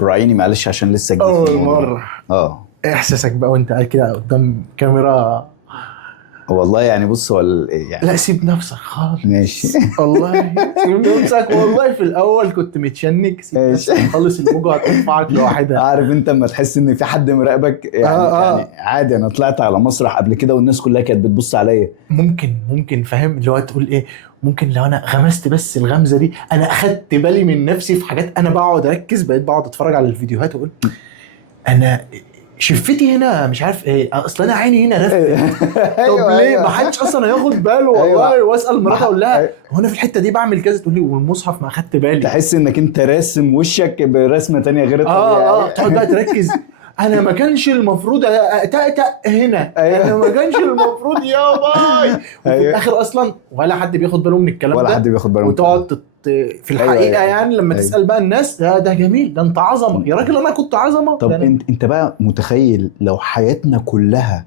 راعيني معلش عشان لسه جديد في اول الموضوع. مره. احساسك بقى وانت قاعد كده قدام كاميرا؟ والله يعني بص هو يعني لا سيب نفسك خالص. ماشي. والله سيب نفسك. والله في الاول كنت متشنج. سيب ماشي. نفسك خالص، الموجة هترفعك لوحدها. عارف انت لما تحس ان في حد مراقبك يعني, يعني عادي. انا طلعت على مسرح قبل كده والناس كلها كانت بتبص عليا. ممكن فاهم اللي هو تقول ايه. ممكن لو انا غمست بس الغمزه دي، انا اخدت بالي من نفسي في حاجات. انا بقعد اركز، بقيت بقعد اتفرج على الفيديوهات واقول انا شفتي هنا مش عارف ايه، اصل انا عيني هنا رفت. طب ليه ما حدش اصلا هياخد باله؟ والله واسال مراتي اقول لها هو انا في الحته دي بعمل كذا، تقول لي والمصحف ما اخدت بالي. تحس انك انت راسم وشك برسمه تانية غير الطبيعي. تقعد بقى تركز. انا ما كانش المفروض اتأتأ هنا. انا ما كانش المفروض يا باي. وفي الاخر اصلا ولا حد بياخد باله من الكلام ده، ولا حد بياخد باله. وتقعد في الحقيقه يعني لما تسال بقى الناس ده جميل، ده انت عظمه يا راجل. انا كنت عظمه. طب انت بقى متخيل لو حياتنا كلها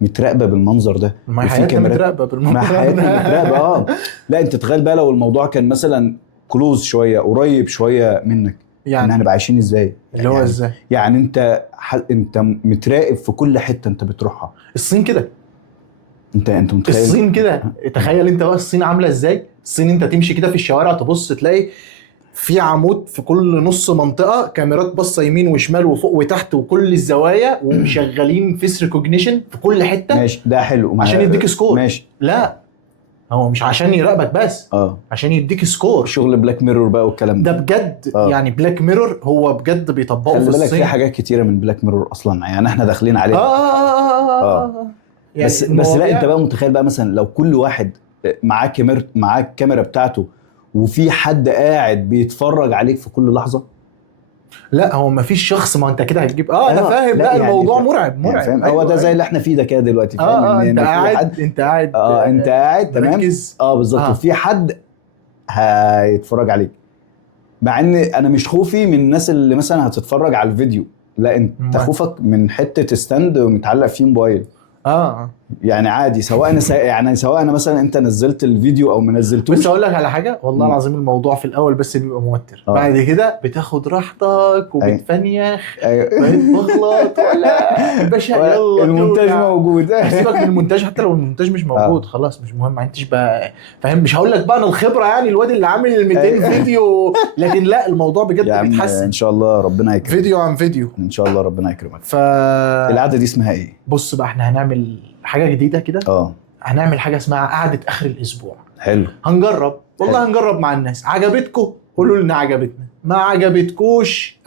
متراقبه بالمنظر ده؟ ما حياتنا متراقبه بالمنظر ده. ما حياتنا متراقبه. لا انت تخيل بقى لو الموضوع كان مثلا كلوز شويه، قريب شويه منك، يعني هنبقى عايشين ازاي؟ اللي هو يعني ازاي؟ يعني انت متراقب في كل حته انت بتروحها. الصين كده. انت متخيل الصين كده؟ تخيل انت بقى الصين عامله ازاي. الصين انت تمشي كده في الشوارع تبص تلاقي في عمود في كل نص منطقه، كاميرات باصه يمين وشمال وفوق وتحت وكل الزوايا، ومشغلين فيس ريكوجنيشن في كل حته. ماشي ده حلو عشان يديك سكور. ماشي. لا هو مش عشان يراقبك بس، عشان يديك سكور. شغل بلاك ميرور بقى والكلام ده بجد. يعني بلاك ميرور هو بجد بيطبقه في الصين. في حاجات كتيره من بلاك ميرور اصلا يعني احنا داخلين عليها. يعني بس لا انت بقى متخيل بقى مثلا لو كل واحد معاه الكاميرا بتاعته، وفي حد قاعد بيتفرج عليك في كل لحظه. لا هو ما فيش شخص، ما انت كده هتجيب انا فاهم. لا يعني الموضوع مرعب يعني هو ده زي اللي احنا فيه ده كده دلوقتي، فاهم؟ انت قاعد انت قاعد تمام بالظبط. وفي حد هيتفرج عليك، مع ان انا مش خوفي من الناس اللي مثلا هتتفرج على الفيديو، لا انت خوفك من حته ستاند متعلق فيه موبايل. يعني عادي، سواء انا مثلا انت نزلت الفيديو او ما نزلتوش. بس اقول لك على حاجه والله العظيم، الموضوع في الاول بس بيبقى موتر. بعد كده بتاخد راحتك وبتفنيخ. بقيت بغلط ولا باشا يلا المونتاج موجود. سيبك من المونتاج، حتى لو المونتاج مش موجود خلاص مش مهم. ما انتش بقى فاهم. مش هقول لك بقى انا الخبره يعني الواد اللي عامل 200 فيديو، لكن لا الموضوع بجد بيتحسن ان شاء الله. ربنا يكرمك. فيديو عن فيديو ان شاء الله ربنا يكرمك. القعده دي اسمها ايه؟ بص بقى احنا هنعمل حاجه جديده كده. هنعمل حاجه اسمها قعده اخر الاسبوع. حلو. هنجرب والله. هنجرب مع الناس. عجبتكم قولوا لنا عجبتنا، ما عجبتكوش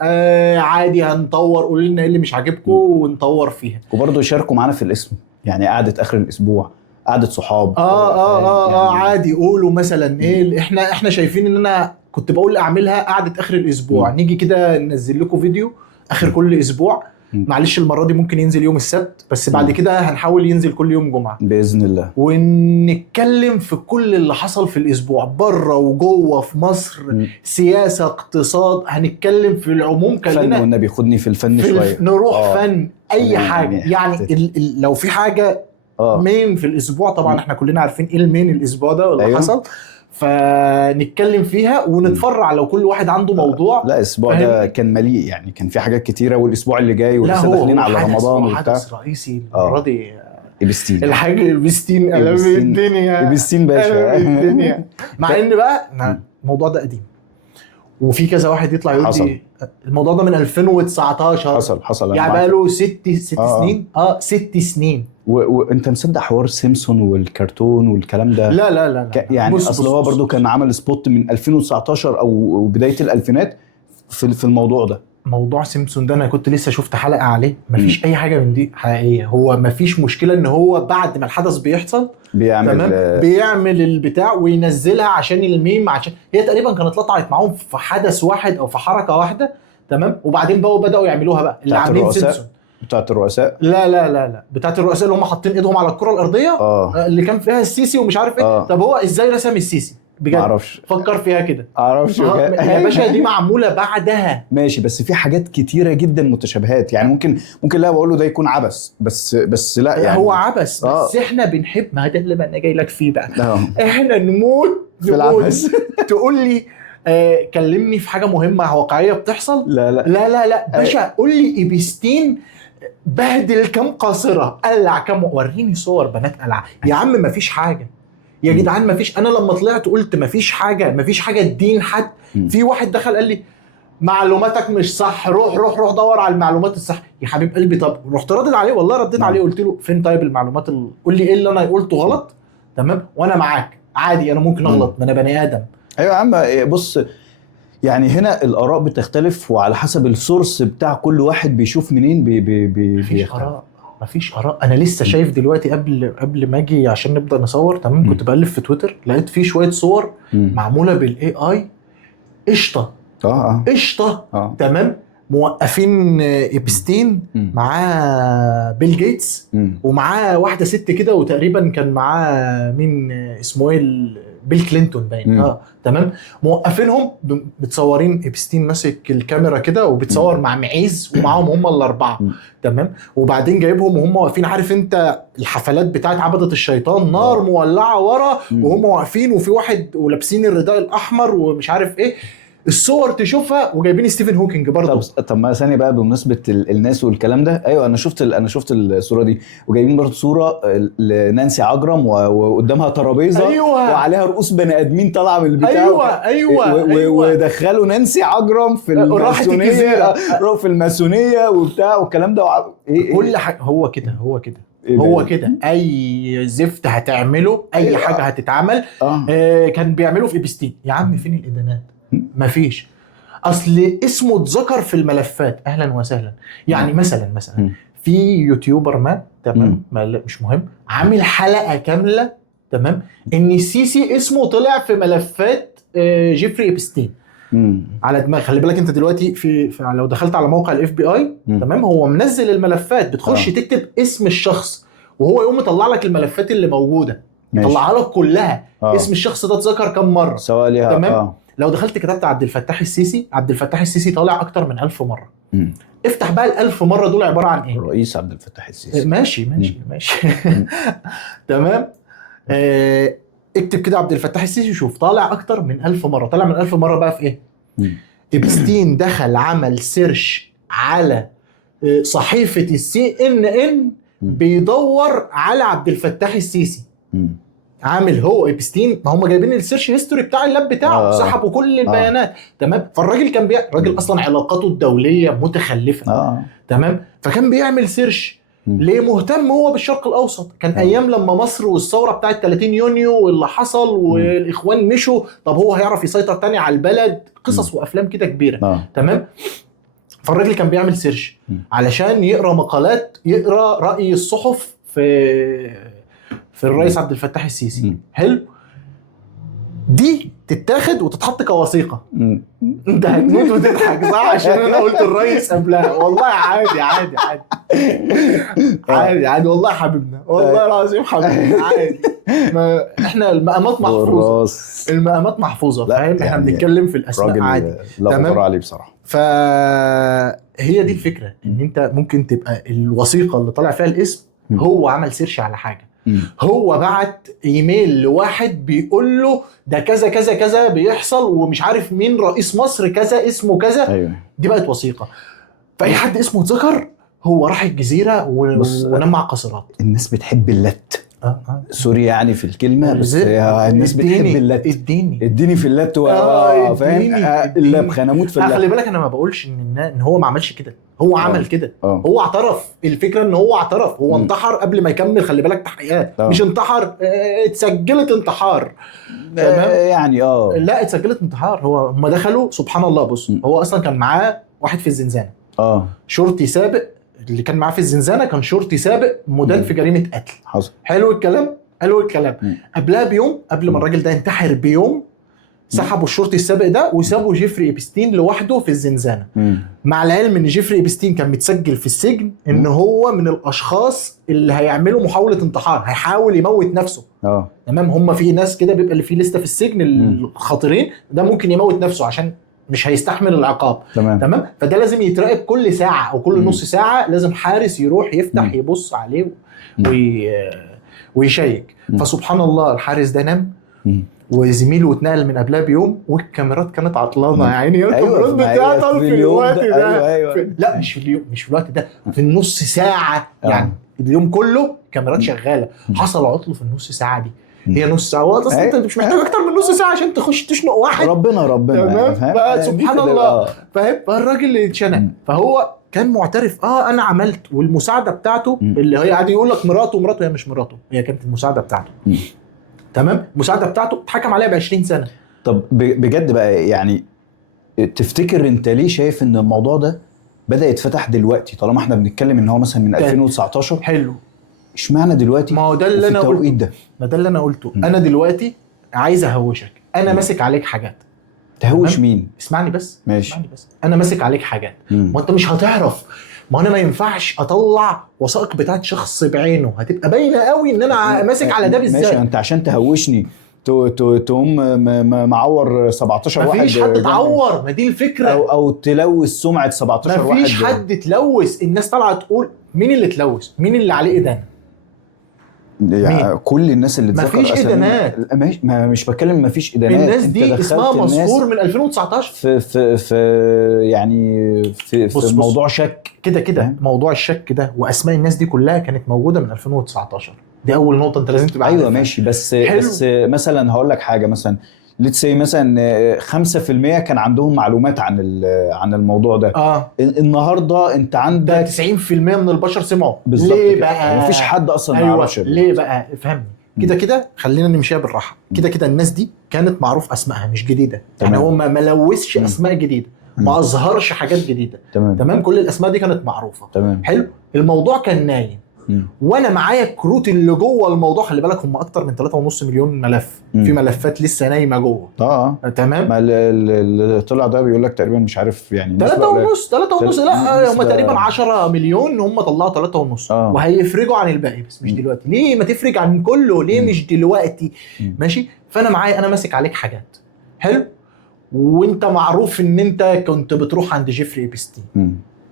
عادي هنطور. قولوا لنا ايه اللي مش عاجبكم ونطور فيها. وبرضه شاركوا معانا في الاسم، يعني قعده اخر الاسبوع، قعده صحاب. يعني عادي. قولوا مثلا ايه احنا شايفين ان انا كنت بقول اعملها قعده اخر الاسبوع. نيجي كده ننزل لكم فيديو اخر كل اسبوع. معلش المره دي ممكن ينزل يوم السبت بس، بعد كده هنحاول ينزل كل يوم جمعه باذن الله، ونتكلم في كل اللي حصل في الاسبوع بره وجوه في مصر. سياسه، اقتصاد، هنتكلم في العموم. فن والنبي خدني في الفن شويه. نروح فن اي حاجه يعني لو في حاجه مين في الاسبوع. طبعا احنا كلنا عارفين ايه المين الاسبوع ده واللي حصل، فنتكلم فيها ونتفرع لو كل واحد عنده موضوع. لا الاسبوع ده كان مليء يعني، كان في حاجات كتيره. والاسبوع اللي جاي ولسه داخلين على رمضان وبتاع. حدث رئيسي المره دي البستين. الحاجه البستين قلب الدنيا. البستين باشا الدنيا. مع ان بقى الموضوع ده قديم وفي كذا واحد يطلع يقول لي الموضوع ده من 2019 حصل يعني بقى له 6 سنين. 6 سنين. وانت مصدق حوار سيمسون والكرتون والكلام ده؟ لا يعني اصل هو برضو كان عمل سبوت من 2019 او بدايه الالفينات في الموضوع ده. موضوع سيمسون ده انا كنت لسه شفت حلقه عليه. مفيش اي حاجه من دي حقيقيه. هو مفيش مشكله ان هو بعد ما الحدث بيحصل بيعمل البتاع وينزلها عشان الميم، عشان هي تقريبا كانت لطعت معاهم في حدث واحد او في حركه واحده تمام. وبعدين بقوا بداوا يعملوها بقى اللي عاملين سيمسون بتاعت الرؤساء. لا بتاعت الرؤساء اللي هم حاطين ايدهم على الكره الارضيه. اللي كان فيها السيسي ومش عارف ايه. طب هو ازاي رسم السيسي بجد؟ معرفش. فكر فيها كده. معرفش يا باشا دي معموله بعدها. ماشي بس في حاجات كتيره جدا متشابهات يعني. ممكن لا بقول له ده يكون عبث بس لا يعني هو عبث بس احنا بنحب. ما ده اللي انا جاي لك فيه بقى. احنا نموت في العبث. تقول لي كلمني في حاجه مهمه واقعيه بتحصل. لا لا لا لا لا باشا، قول لي ايبستين بهدل كام قاصره، قلع كام، وريني صور بنات قلع. يا عم مفيش حاجه يا جدعان، مفيش. انا لما طلعت قلت مفيش حاجه الدين حد. في واحد دخل قال لي معلوماتك مش صح، روح دور على المعلومات الصح. يا حبيب قلبي، طب رحت ردد عليه، والله رديت عليه، قلت له فين طيب المعلومات قول لي ايه اللي انا قلته غلط. تمام، وانا معاك عادي، انا ممكن اغلط، ما انا بني ادم. ايوه يا عم. بص، يعني هنا الاراء بتختلف وعلى حسب السورس بتاع كل واحد بيشوف منين. مفيش اراء. انا لسه شايف دلوقتي قبل ما اجي عشان نبدا نصور، تمام، كنت بقلب في تويتر، لقيت فيه شويه صور معموله بالاي اي قشطه. قشطه. تمام، موقفين ايبستين معاه بيل جيتس ومعاه واحده ست كده، وتقريبا كان معاه مين اسمه ايه، بيل كلينتون باين. تمام، موقفينهم متصورين، ايبستين ماسك الكاميرا كده وبتصور مع معيز ومعاهم هم الاربعه. تمام، وبعدين جايبهم وهم واقفين، عارف انت الحفلات بتاعت عبدة الشيطان، نار مولعه ورا وهم واقفين، وفي واحد ولابسين الرداء الاحمر ومش عارف ايه. الصور تشوفها، وجايبين ستيفن هوكينج برضه. طب ما ثانيه بقى، بمناسبه الناس والكلام ده، ايوه انا شفت الصوره دي، وجايبين برضه صوره لنانسي عجرم وقدامها ترابيزه وعليها رؤوس بني ادمين طالعه من البتاع. ايوه ودخلوا نانسي عجرم في الماسونيه، في الماسونيه وبتاع والكلام ده كل حاجه. هو كده اي زفت هتعمله، اي حاجه هتتعمل. كان بيعملوا في ايبستين. يا عم فين الادانات؟ مفيش. اصل اسمه اتذكر في الملفات، اهلا وسهلا. يعني مثلا في يوتيوبر ما، تمام، مش مهم، عامل حلقه كامله، تمام، ان السيسي اسمه طلع في ملفات جيفري ايبستين. على دماغ. خلي بالك انت دلوقتي في لو دخلت على موقع الاف بي اي، تمام، هو منزل الملفات، بتخش تكتب اسم الشخص وهو يقوم يطلع لك الملفات اللي موجوده، يطلعها لك كلها. اسم الشخص ده اتذكر كم مره، سواء ليها. تمام. لو دخلت كتبت عبد الفتاح السيسي طالع اكتر من 1000 مره. افتح بقى ال1000 مره دول عباره عن ايه؟ الرئيس عبد الفتاح السيسي. ماشي. تمام. اكتب كده عبد الفتاح السيسي، شوف طالع اكتر من 1000 مره. طالع من 1000 مره بقى في ايه؟ إبستين دخل عمل سيرش على صحيفه CNN بيدور على عبد الفتاح السيسي. عامل هو إبستين، ما هم جايبين السيرش هيستوري بتاع اللاب بتاعه، سحبوا كل البيانات. تمام. فالراجل كان الراجل اصلا علاقاته الدوليه متخلفه. تمام. فكان بيعمل سيرش ليه؟ مهتم هو بالشرق الاوسط. كان ايام لما مصر والثوره بتاعت 30 يونيو واللي حصل والاخوان مشوا، طب هو هيعرف يسيطر تاني على البلد؟ قصص وافلام كده كبيره. تمام. فالراجل كان بيعمل سيرش علشان يقرا مقالات، يقرا راي الصحف في الرئيس عبد الفتاح السيسي. حلو. دي تتاخد وتتحط كوثيقه. انت هتموت وتضحك صح عشان انا قلت الرئيس قبلها. والله عادي عادي والله حبيبنا، والله العظيم حبيبنا عادي. ما احنا المقامات محفوظه، فاهم؟ احنا بنتكلم في الاسماء عادي. لا غبار عليه بصراحه. فهي دي الفكره، ان انت ممكن تبقى الوثيقه اللي طالع فيها الاسم هو عمل سيرش على حاجه، هو بعت ايميل لواحد بيقول له ده كذا كذا كذا بيحصل، ومش عارف مين رئيس مصر كذا اسمه كذا. أيوة. دي بقت وثيقه. فاي حد اسمه اتذكر هو راح الجزيره ونام مع قاصرات. الناس بتحب اللت. سوري يعني في الكلمه، بس الناس بتحب اللت. اديني في اللت فاهم؟ اللبخ انا اموت في اللت. خلي بالك انا ما بقولش ان هو ما عملش كده، هو عمل كده. هو اعترف. الفكره ان هو اعترف، هو انتحر قبل ما يكمل. خلي بالك تحقيقات، مش انتحر، اتسجلت انتحار. يعني لا اتسجلت انتحار. هم دخلوا سبحان الله. بص، هو اصلا كان معاه واحد في الزنزانه، شرطي سابق. اللي كان معاه في الزنزانه كان شرطي سابق مدان في جريمه قتل. حصل. حلو الكلام. قبلها بيوم، قبل ما الراجل ده ينتحر بيوم، سحبوا الشرطي السابق ده وسابوا جيفري إيبستين لوحده في الزنزانه. مع العلم ان جيفري إيبستين كان متسجل في السجن ان هو من الاشخاص اللي هيعملوا محاوله انتحار، هيحاول يموت نفسه. تمام. هم في ناس كده بيبقى اللي فيه لسته في السجن الخطيرين، ده ممكن يموت نفسه عشان مش هيستحمل العقاب. تمام. فده لازم يتراقب كل ساعه او كل نص ساعه، لازم حارس يروح يفتح يبص عليه ويشيك. فسبحان الله الحارس ده نام، وزميله اتنقل من قبلها بيوم والكاميرات كانت عطلانه يا عيني. أيوة، الكاميرات ما هي بتعطل في الوقت ده. أيوة. لا مش في اليوم، مش في الوقت ده، في النص ساعه يعني اليوم كله كاميرات شغاله. حصل عطل في النص ساعه دي، هي نص ساعه وقت اصلا، انت مش محتاج اكتر من نص ساعه عشان تخش تشنق واحد. ربنا تمام. سبحان الله. فاهم؟ فالراجل اللي اتشنق فهو كان معترف انا عملت، والمساعده بتاعته اللي هي قاعد يقول لك مراته هي مش مراته، هي كانت المساعده بتاعته. تمام. المساعده بتاعته اتحكم عليها ب 20 سنه. طب بجد بقى يعني تفتكر انت ليه شايف ان الموضوع ده بدأ يتفتح دلوقتي طالما احنا بنتكلم ان هو مثلا من 2019؟ حلو. اشمعنى دلوقتي؟ ما هو ده اللي انا قلته ده. ما ده اللي انا قلته. انا دلوقتي عايز اهوشك، انا ماسك عليك حاجات. تهوش مين؟ اسمعني بس. ماشي. اسمعني بس. انا ماسك عليك حاجات ما انت مش هتعرف. ما انا ما ينفعش اطلع وثائق بتاعت شخص بعينه، هتبقى باينه قوي ان انا ماسك على ده بالذات. ماشي. انت عشان تهوشني تقوم معور 17 واحد. مفيش حد اتعور، ما دي الفكره. او تلوث سمعه 17 واحد. مفيش حد تلوث. الناس طالعه تقول مين اللي تلوث، مين اللي عليه ايدان. يعني كل الناس اللي مفيش ادانات. مش بتكلم مفيش ادانات. الناس دي اسمها مذكور من 2019 في يعني في موضوع شك كده. موضوع الشك ده واسماء الناس دي كلها كانت موجوده من 2019. دي اول نقطه انت لازم تبقى عارفها. ايوه ماشي. بس مثلا هقول لك حاجه، مثلا ليتس سي مثلا 5% كان عندهم معلومات عن الموضوع ده. النهارده انت عندك 90% من البشر سمعوا. ليه بقى؟ مفيش حد اصلا ما يعرفش. ليه بقى؟ افهمني. كده خلينا نمشيها بالراحه. كده الناس دي كانت معروف اسمائها مش جديده. يعني هو ما لوثش اسماء جديده، ما اظهرش حاجات جديده. تمام. كل الاسماء دي كانت معروفه. حلو. الموضوع كان نايم وانا معايا الكروت اللي جوه الموضوع. خلي بالك هم اكتر من 3.5 مليون ملف. في ملفات لسه نايمه جوه. تمام. ما اللي طلع ده بيقول لك تقريبا مش عارف يعني 3.5 لا هم تقريبا 10 مليون هم طلعوا 3.5 وهيفرجوا عن الباقي بس مش دلوقتي. ليه ما تفرج عن كله؟ ليه مش دلوقتي؟ ماشي. فانا معايا، انا ماسك عليك حاجات. حلو. وانت معروف ان انت كنت بتروح عند جيفري إبستين.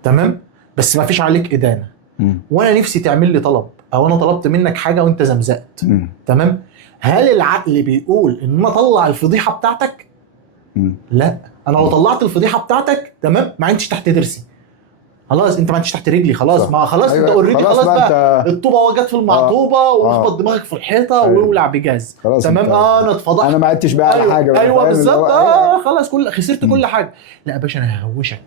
تمام. بس ما فيش عليك ادانه. وانا نفسي تعمل لي طلب، او انا طلبت منك حاجه وانت زمزقت. تمام. هل العقل بيقول ان انا اطلع الفضيحه بتاعتك؟ لا. انا لو طلعت الفضيحه بتاعتك تمام ما عنديش تحت درسي، خلاص انت ما عنديش تحت رجلي، خلاص. ما خلاص. أيوة. انت اوريدي خلاص بقى الطوبه وجت في المعطوبه واخبط دماغك في الحيطه ويولع بجاز. تمام. انا اتفضحت، انا ما عدتش بقى على حاجه. ايوه بالظبط. خلاص خسرت كل حاجه. لا يا باشا، انا ههوشك.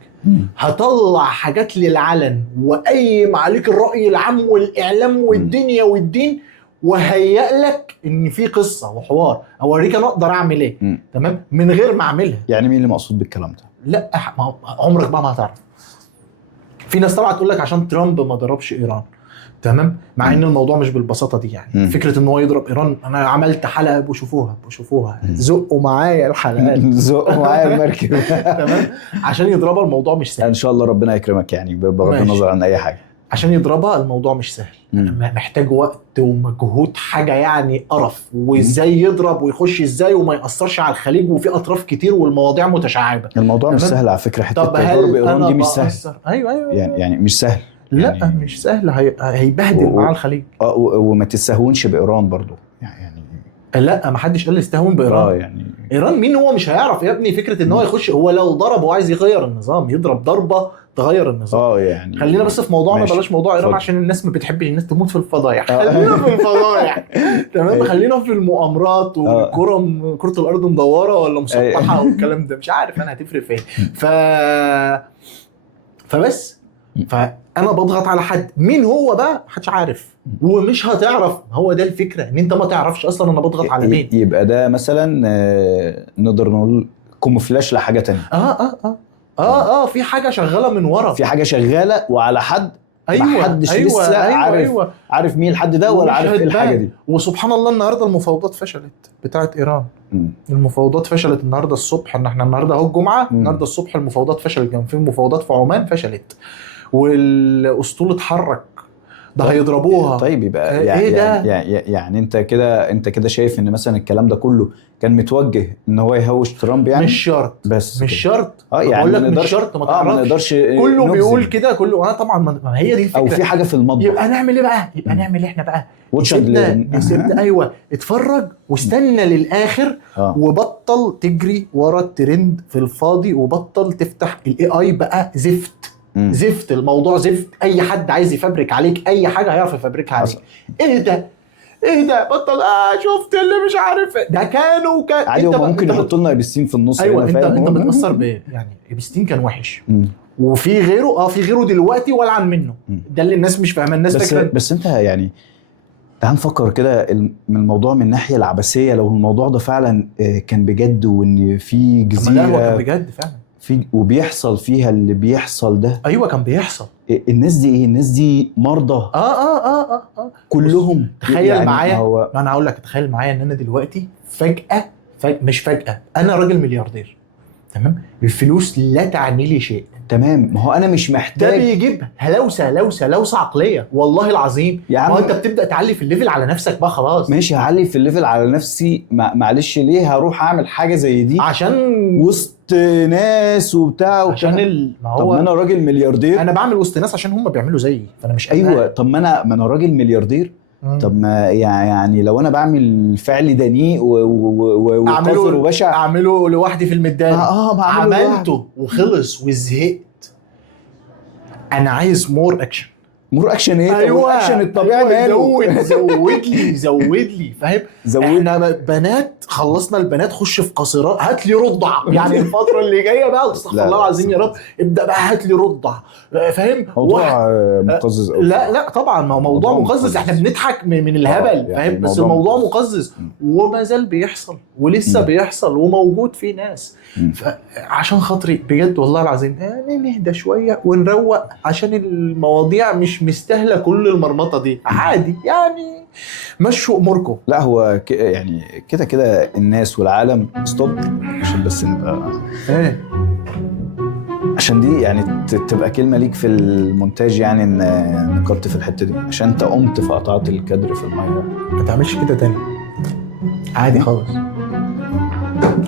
هطلع حاجات للعلن واقيم عليك الراي العام والاعلام والدنيا والدين، وهيئ لك ان في قصه وحوار، اوريك انا اقدر اعمل ايه. تمام. من غير ما اعملها. يعني مين اللي مقصود بالكلام ده؟ لا عمرك بقى ما هتعرف. في ناس طبعا تقول لك عشان ترامب ما ضربش ايران. تمام. مع ان الموضوع مش بالبساطه دي. يعني فكره ان هو يضرب ايران، انا عملت حلقه بشوفوها زقوا معايا الحلقات زقوا معايا المركب. تمام. عشان يضربها الموضوع مش سهل. ان شاء الله ربنا يكرمك يعني بغض النظر عن اي حاجه. عشان يضربها الموضوع مش سهل. محتاج وقت ومجهود، حاجه يعني قرف. وازاي يضرب ويخش ازاي وما ياثرش على الخليج، وفي اطراف كتير والمواضيع متشعبه. الموضوع مش سهل على فكره. حته ضرب ايران دي مش سهل. ايوه يعني مش سهل. لا يعني مش سهل. هيبهدل مع الخليج. وما تستهونش بايران برضو يعني. لا ما حدش قال يستهون بايران. يعني ايران مين؟ هو مش هيعرف يا ابني. فكره ان هو يخش، هو لو ضرب وعايز يغير النظام يضرب ضربه تغير النظام. يعني خلينا بس في موضوعنا. بلاش موضوع ايران عشان الناس ما بتحبش الناس تموت في الفضايح. خلينا في الفضايح. تمام. خلينا في المؤامرات كرة الارض مدوره ولا مسطحه والكلام ده. مش عارف انا هتفرق فين. فبس فانا بضغط على حد. مين هو بقى؟ محدش عارف ومش هتعرف. هو ده الفكره، ان انت ما تعرفش اصلا انا بضغط على مين. يبقى ده مثلا نقدر نقول كوموفلاش لحاجه تانية. في حاجه شغاله من ورا. في حاجه شغاله وعلى حد. ما حدش لسه عارف مين الحد ده ولا عارف ايه الحاجه دي. وسبحان الله النهارده المفاوضات فشلت بتاعت ايران. المفاوضات فشلت النهارده الصبح. ان احنا النهارده اهو الجمعه. النهارده الصبح المفاوضات فشلت. كان في مفاوضات في عمان فشلت، والاسطول اتحرك ده هيضربوها. طيب يبقى ايه ده؟ يعني انت كده شايف ان مثلا الكلام ده كله كان متوجه ان هو يهوش ترامب يعني؟ مش شرط، بس مش شرط. يعني بقول لك مش شرط، ما تعرفش. ما نقدرش كله بيقول كده، كله طبعا، ما هي دي الفكره. او في حاجه في المطبخ. يبقى نعمل ايه بقى؟ يبقى نعمل احنا بقى نسيبنا ايوه، اتفرج واستنى للاخر. وبطل تجري ورا الترند في الفاضي، وبطل تفتح الاي اي بقى زفت. زفت، الموضوع زفت. اي حد عايز يفبرك عليك اي حاجه هيعرف يفبركها عليك. ايه ده بطل. شفت اللي مش عارف ده كانوا عادي. هو ممكن يحط لنا ابستين في النص. ايوه، انت بتاثر يعني ابستين كان وحش. وفي غيره في غيره دلوقتي ولعن منه. ده اللي الناس مش فاهمه. الناس فاكره بس انت يعني تعال نفكر كده من الموضوع من الناحيه العبثيه. لو الموضوع ده فعلا كان بجد، وان في جزيره هو كان بجد فعلا وبيحصل فيها اللي بيحصل ده. ايوه كان بيحصل. الناس دي ايه؟ الناس دي مرضى. كلهم. تخيل يعني معايا. ما انا هقول لك، تخيل معايا ان انا دلوقتي فجأة مش فجأة، انا راجل ملياردير، تمام؟ الفلوس لا تعني لي شيء، تمام. ما هو انا مش محتاج. ده بيجيب لوسه عقليه والله العظيم. ما هو انت بتبدا تعلي في الليفل على نفسك بقى خلاص. ماشي، هعلي في الليفل على نفسي. معلش، ليه هروح اعمل حاجه زي دي عشان وسط ناس وبتاع عشان ما هو طب ما انا راجل ملياردير. انا بعمل وسط ناس عشان هم بيعملوا زيي، فانا مش ايوه. طب ما انا راجل ملياردير. طب ما يعني لو انا بعمل فعل دنيء وقذر وبشع، اعمله لوحدي في الميدان. عملته وخلص وزهقت. انا عايز مور اكشن. مور اكشن ايه؟ ايوه، اكشن الطبيعي ماله؟ زود لي فاهم؟ احنا بنات خلصنا البنات، خش في قاصرات، هات لي رضع يعني الفتره اللي جايه بقى. استغفر الله العظيم يا رب، ابدا بقى هات لي رضع. فاهم؟ موضوع مقزز قوي. لا طبعا، ما هو موضوع مقزز. احنا بنضحك من الهبل يعني، فاهم؟ بس الموضوع مقزز وما زال بيحصل ولسه بيحصل وموجود في ناس. عشان خاطري بجد والله العظيم يعني نهدى شويه ونروق، عشان المواضيع مش مستاهله كل المرمطه دي. عادي يعني، مشوا اموركم. لا هو يعني كده الناس والعالم ستوب. عشان بس نبقى عشان دي يعني تبقى كلمه ليك في المونتاج، يعني ان نقطت في الحته دي عشان انت قمت فقطعت الكادر في الميه. ما تعملش كده تاني، عادي خالص.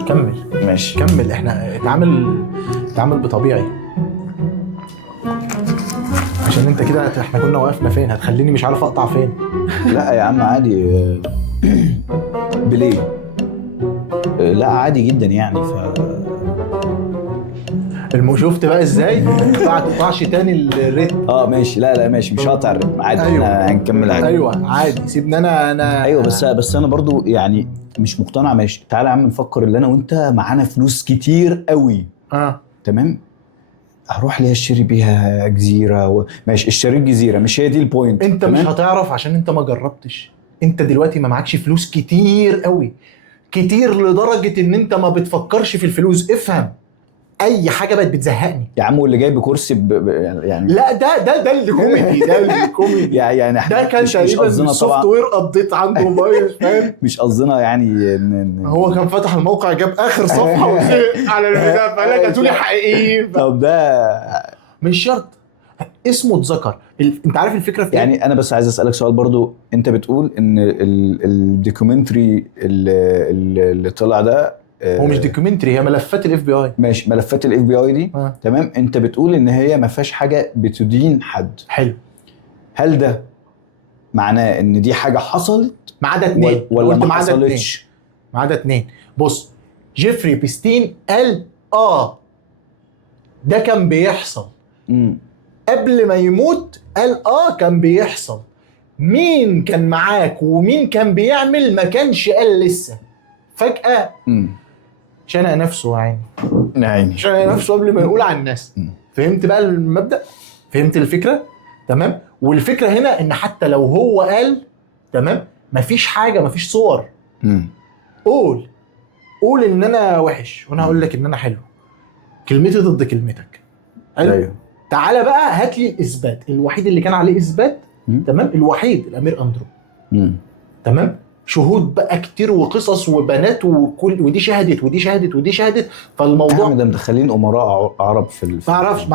كمل. ماشي كمل. احنا اتعامل بطبيعي، عشان انت كده احنا كنا وقفنا فين؟ هتخليني مش عارف اقطع فين. لا يا عم عادي. بليه؟ لا عادي جدا يعني. شفت بقى ازاي؟ ما تقطعش تاني الريتم. ماشي. لا ماشي، مش هقطع الريتم عادي. أيوة. احنا هنكمل عادي. ايوه عادي، سيبني انا. ايوه بس انا برضو يعني مش مقتنع. ماشي تعالى يا عم نفكر اللي انا وانت معانا فلوس كتير قوي. تمام. هروح ليه اشتري بيها جزيره ماشي، اشتري جزيره، مش هي دي البوينت. انت مش هتعرف عشان انت ما جربتش. انت دلوقتي ما معكش فلوس كتير قوي، كتير لدرجه ان انت ما بتفكرش في الفلوس. افهم، اي حاجه بقت بتزهقني يا عم. واللي جاي بكرسي يعني لا ده اللي كوميدي. ده الكوميدي يعني ده كان تقريبا السوفت وير ابديت عنده بايظ. فاهم؟ مش قصدنا يعني هو كان فتح الموقع جاب اخر صفحه وزهق على البتاع، فقال لك هاتولي حقيقيين. طب ده مش شرط اسمه اتذكر. انت عارف الفكره في يعني انا بس عايز اسالك سؤال برضو. انت بتقول ان الدوكيومنتري اللي طلع ده هو مش دوكيومنتري، هي ملفات الاف بي اي. ماشي، ملفات الاف بي اي دي. تمام. انت بتقول ان هي ما فيهاش حاجه بتدين حد. حلو. هل ده معناه ان دي حاجه حصلت ما عدا 2 ولا ما حصلتش؟ ما عدا 2. بص، جيفري بيستين قال ده كان بيحصل. قبل ما يموت قال كان بيحصل. مين كان معاك ومين كان بيعمل ما كانش قال لسه. فجأة شنق نفسه عيني. شنق نفسه قبل ما يقول عن الناس. فهمت بقى المبدأ؟ فهمت الفكرة؟ تمام. والفكرة هنا ان حتى لو هو قال تمام، مفيش حاجة، مفيش صور. قول ان انا وحش وانا هقول لك ان انا حلو. كلمتي ضد كلمتك. ايوه. تعالى بقى هات لي الاثبات. الوحيد اللي كان عليه اثبات تمام، الوحيد الامير اندرو. تمام. شهود بقى كتير وقصص وبنات وكل ودي شهدت ودي شهدت ودي شهدت. فالموضوع ده مدخلين امراء عرب في ما اعرفش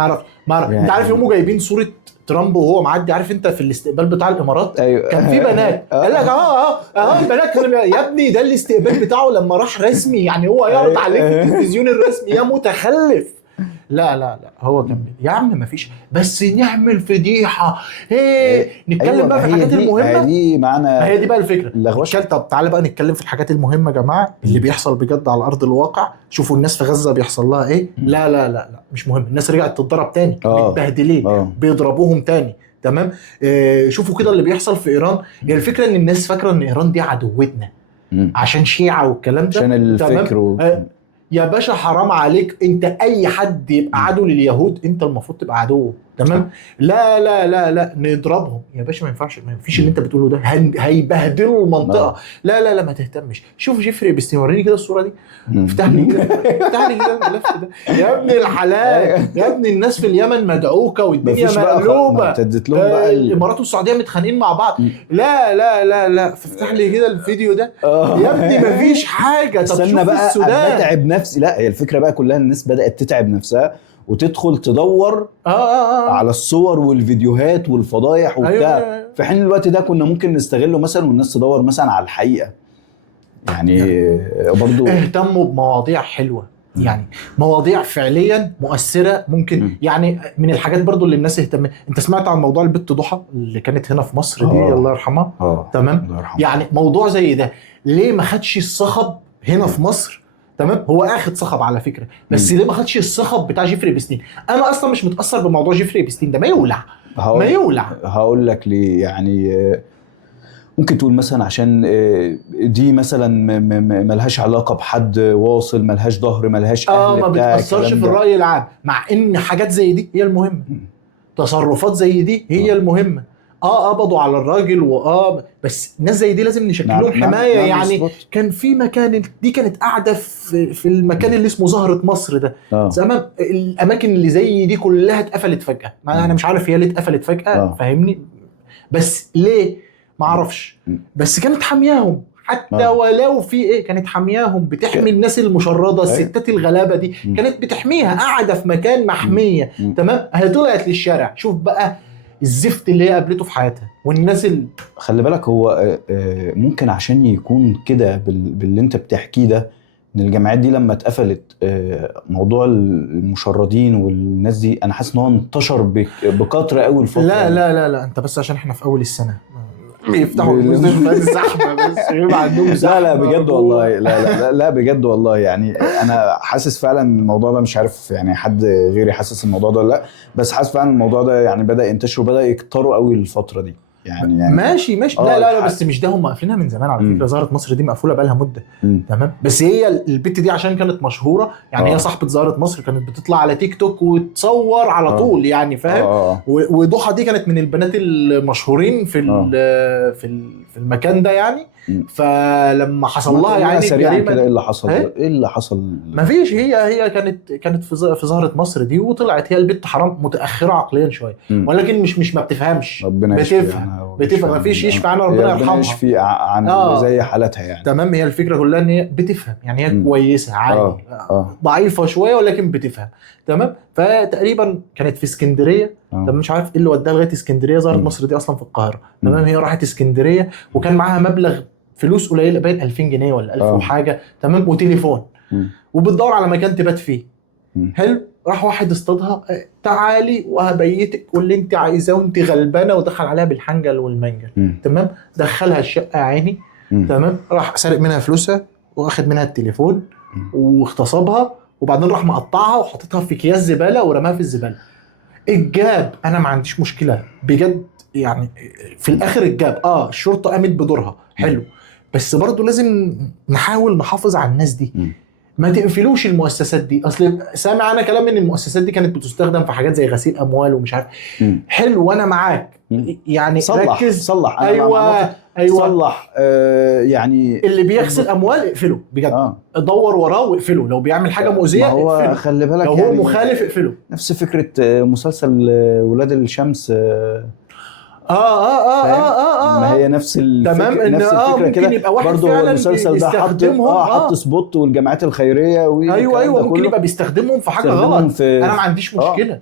يعني انت عارف يومه جايبين صوره ترامب وهو معدي، عارف انت في الاستقبال بتاع الامارات؟ أيوة. كان في بنات قال لك البنات يا ابني ده الاستقبال بتاعه لما راح رسمي، يعني هو يعرض عليك في التلفزيون الرسمي يا متخلف. لا هو كان يا عم مفيش، بس نعمل فضيحه نتكلم أيوة بقى في الحاجات المهمه دي معنا، هي دي بقى الفكره. طب تعالى بقى نتكلم في الحاجات المهمه يا جماعه اللي بيحصل بجد على ارض الواقع. شوفوا الناس في غزه بيحصل لها ايه. لا مش مهم، الناس رجعت تتضرب تاني، متبهدلين، بيضربوهم تاني، تمام. شوفوا كده اللي بيحصل في ايران. هي الفكره ان الناس فاكره ان ايران دي عدوتنا عشان شيعة والكلام ده، عشان الفكر يا باشا حرام عليك، انت اي حد يبقى عدو لليهود انت المفروض تبقى عدو، تمام. لا نضربهم يا باشا، ما ينفعش، ما فيش اللي انت بتقوله ده، هيبهدلوا المنطقه. لا ما تهتمش. شوف جيفري بس وريني كده الصوره دي، افتح لي كده الملف ده يا ابن الحلال. يا ابني الناس في اليمن مدعوكه والدنيا مقلوبه، الامارات والسعوديه متخانقين مع بعض. لا فافتح لي كده الفيديو ده يا ابني، ما فيش حاجه. طب شوف بقى السودان، اتعب نفسي. لا هي الفكره بقى كلها الناس بدات تتعب نفسها وتدخل تدور على الصور والفيديوهات والفضايح وبتاع. أيوة. في حين الوقت ده كنا ممكن نستغله مثلا والناس تدور مثلا على الحقيقه. يعني برضو اهتموا بمواضيع حلوه، يعني مواضيع فعليا مؤثره ممكن. يعني من الحاجات برضو اللي الناس اهتمت، انت سمعت عن موضوع البت ضحى اللي كانت هنا في مصر دي؟ الله يرحمها. تمام. الله يرحمها. يعني موضوع زي ده ليه ما خدش الصخب هنا في مصر؟ تمام. هو اخد صخب على فكره، بس ليه ما خدش الصخب بتاع جيفري إبستين؟ انا اصلا مش متاثر بموضوع جيفري إبستين ده، ما يولع. هقول لك ليه. يعني ممكن تقول مثلا عشان دي مثلا ملهاش علاقه بحد واصل، ملهاش ظهر، ملهاش اهل، ما بتاثرش في الراي العام، مع ان حاجات زي دي هي المهمه، تصرفات زي دي هي المهمه. قبضوا على الراجل بس ناس زي دي لازم نشكل لهم حمايه. يعني مصبوط. كان في مكان، دي كانت قاعده في المكان اللي اسمه زهره مصر ده زمان. الاماكن اللي زي دي كلها اتقفلت فجاه، انا مش عارف هي ليه اتقفلت فجاه، فاهمني؟ بس ليه ما اعرفش، بس كانت حامياهم حتى ولو في كانت حامياهم، بتحمي الناس المشردة، الستات الغلابة دي كانت بتحميها، قاعدة في مكان محمية. تمام. هي طلعت للشارع، شوف بقى الزفت اللي هي قابلته في حياتها. والناس خلي بالك هو ممكن عشان يكون كده باللي انت بتحكيه ده، ان الجامعات دي لما اتقفلت موضوع المشردين والناس دي، انا حاسس ان هو انتشر بكثره قوي الفتره. لا انت بس عشان احنا في اول السنه بيفتحوا المستشفيات الزحمه، بس يبقى عندهم زحمه. لا بجد والله، لا بجد والله. يعني انا حاسس فعلا الموضوع ده، مش عارف يعني حد غيري حاسس الموضوع ده لا، بس حاسس فعلا الموضوع ده يعني بدا ينتشر وبدا يكتروا قوي الفتره دي. يعني ماشي لا بس مش ده، هم قافلينها من زمان على فكره. زهره مصر دي مقفوله بقى لها مده. تمام. بس هي البت دي عشان كانت مشهوره، يعني هي صاحبه زهره مصر، كانت بتطلع على تيك توك وتصور على طول، يعني فاهم. وضحى دي كانت من البنات المشهورين في المكان ده يعني. فلما حصل لها يعني الجريمه ايه اللي حصل مفيش. هي كانت في زهره مصر دي، وطلعت هي البت حرام متاخره عقليا شويه، ولكن مش ما بتفهمش، بتفهم. ما فيش يشفي عنها، ربنا يرحمها، يشفي عن زي حالتها يعني. تمام. هي الفكره كلها ان هي بتفهم، يعني هي كويسه عادي، ضعيفه شويه ولكن بتفهم. تمام. فتقريبا كانت في اسكندريه. طب مش عارف ايه اللي وداها لغايه اسكندريه. زهره مصر دي اصلا في القاهره. تمام. هي راحت اسكندريه وكان معاها مبلغ فلوس قليله، باين 2000 جنيه ولا 1000 وحاجه. تمام. وتليفون، وبتدور على مكان تبات فيه. حلو. راح واحد اصطادها، تعالي وهبيتك واللي انت عايزاه وانت غلبانه، ودخل عليها بالحنجل والمنجل. تمام. دخلها الشقه عيني. تمام. راح سرق منها فلوسها واخد منها التليفون واغتصبها، وبعدين راح مقطعها وحطتها في اكياس زباله ورماها في الزباله. الجاب انا ما عنديش مشكله بجد، يعني في الاخر الجاب الشرطه قامت بدورها حلو، بس برضو لازم نحاول نحافظ على الناس دي. ما تقفلوش المؤسسات دي. اصل سامع انا كلام ان المؤسسات دي كانت بتستخدم في حاجات زي غسيل اموال ومش عارف. حلو وانا معاك، يعني ركز. صلح. ايوه صلح. يعني اللي بيغسل اموال اقفله بجد. دور وراه واقفله. لو بيعمل حاجه مؤذيه اقفله. خلي بالك لو هو مخالف اقفله. نفس فكره مسلسل ولاد الشمس. ما هي نفس الفكره، تمام. ان نفس الفكره كده. ممكن يبقى واحد برضه فعلا المسلسل ده حط سبوت والجمعيات الخيريه ايوه ممكن يبقى بيستخدمهم في حاجه غلط. انا ما عنديش مشكله،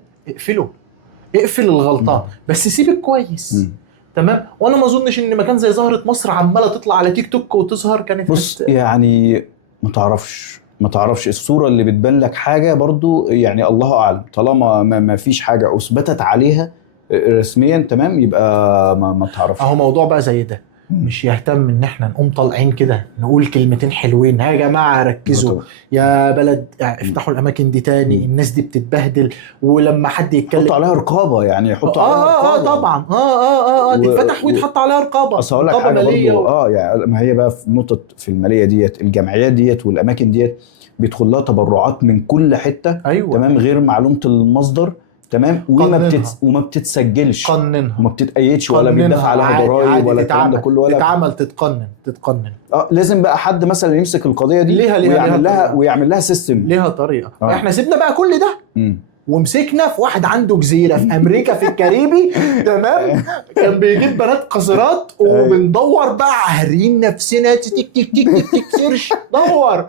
اقفل الغلطان، بس سيب الكويس. تمام. وانا ما اظنش ان مكان زي زهرة مصر عماله تطلع على تيك توك وتظهر كانت بص يعني ما تعرفش الصوره اللي بتبان لك حاجه برضو، يعني الله اعلم. طالما ما فيش حاجه اثبتت عليها رسميا تمام، يبقى ما تعرفش. اهو موضوع بقى زي ده مش يهتم ان احنا نقوم طالعين كده نقول كلمتين حلوين، يا جماعه ركزوا يا بلد افتحوا الاماكن دي تاني، الناس دي بتتبهدل. ولما حد يتكلم يحطوا عليها رقابه، يعني يحطوا عليها رقابه. طبعا تتفتح ويتحط عليها رقابه. اصل هقول لك حاجه برضو يعني ما هي بقى في نقطه في الماليه ديت، الجمعيات ديت والاماكن ديت بيدخل لها تبرعات من كل حته. تمام، غير معلومه المصدر. تمام. وما بتتسجلش، قننها وما بتتأيدش ولا بيدفع عليها ضرائب ولا الكلام ده كله، ولا تتقنن. لازم بقى حد مثلا يمسك القضيه دي ويعمل لها سيستم، ليها طريقه. احنا سيبنا بقى كل ده ومسكنا في واحد عنده جزيره في امريكا في الكاريبي. تمام. كان بيجيب بنات قاصرات وبندور بقى عارين نفسنا تك تك تك تك سيرش دور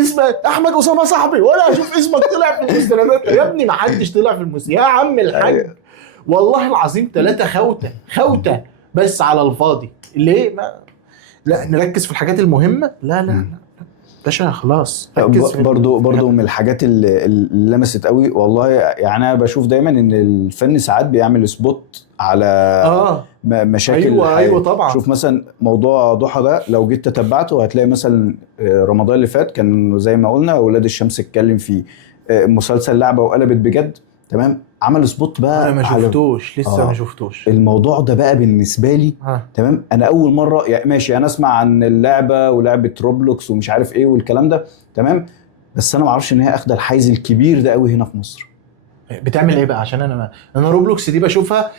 اسمك احمد اسامه صاحبي، ولا اشوف اسمك طلع في المستندات. يا ابني ما حدش طلع في يا عم الحاج والله العظيم 3 خوته بس على الفاضي. ليه؟ لا نركز في الحاجات المهمه. لا باشا خلاص. برضو من الحاجات اللي لمست قوي والله، يعني انا بشوف دايما ان الفن ساعات بيعمل سبوت على مشاكل. ايوه طبعا. شوف مثلا موضوع ضحى ده، لو جيت تتبعته هتلاقي مثلا رمضان اللي فات كان زي ما قلنا اولاد الشمس اتكلم في مسلسل لعبه وقلبت بجد. تمام. عمل سبوت بقى. انا ما شفتوش لسه. ما شفتوش الموضوع ده بقى بالنسبه لي. تمام. انا اول مره يعني ماشي، انا اسمع عن اللعبه ولعبه روبلوكس ومش عارف ايه والكلام ده. تمام. بس انا ما اعرفش ان هي اخده الحيز الكبير ده قوي هنا في مصر. بتعمل ايه بقى؟ عشان انا روبلوكس دي بشوفها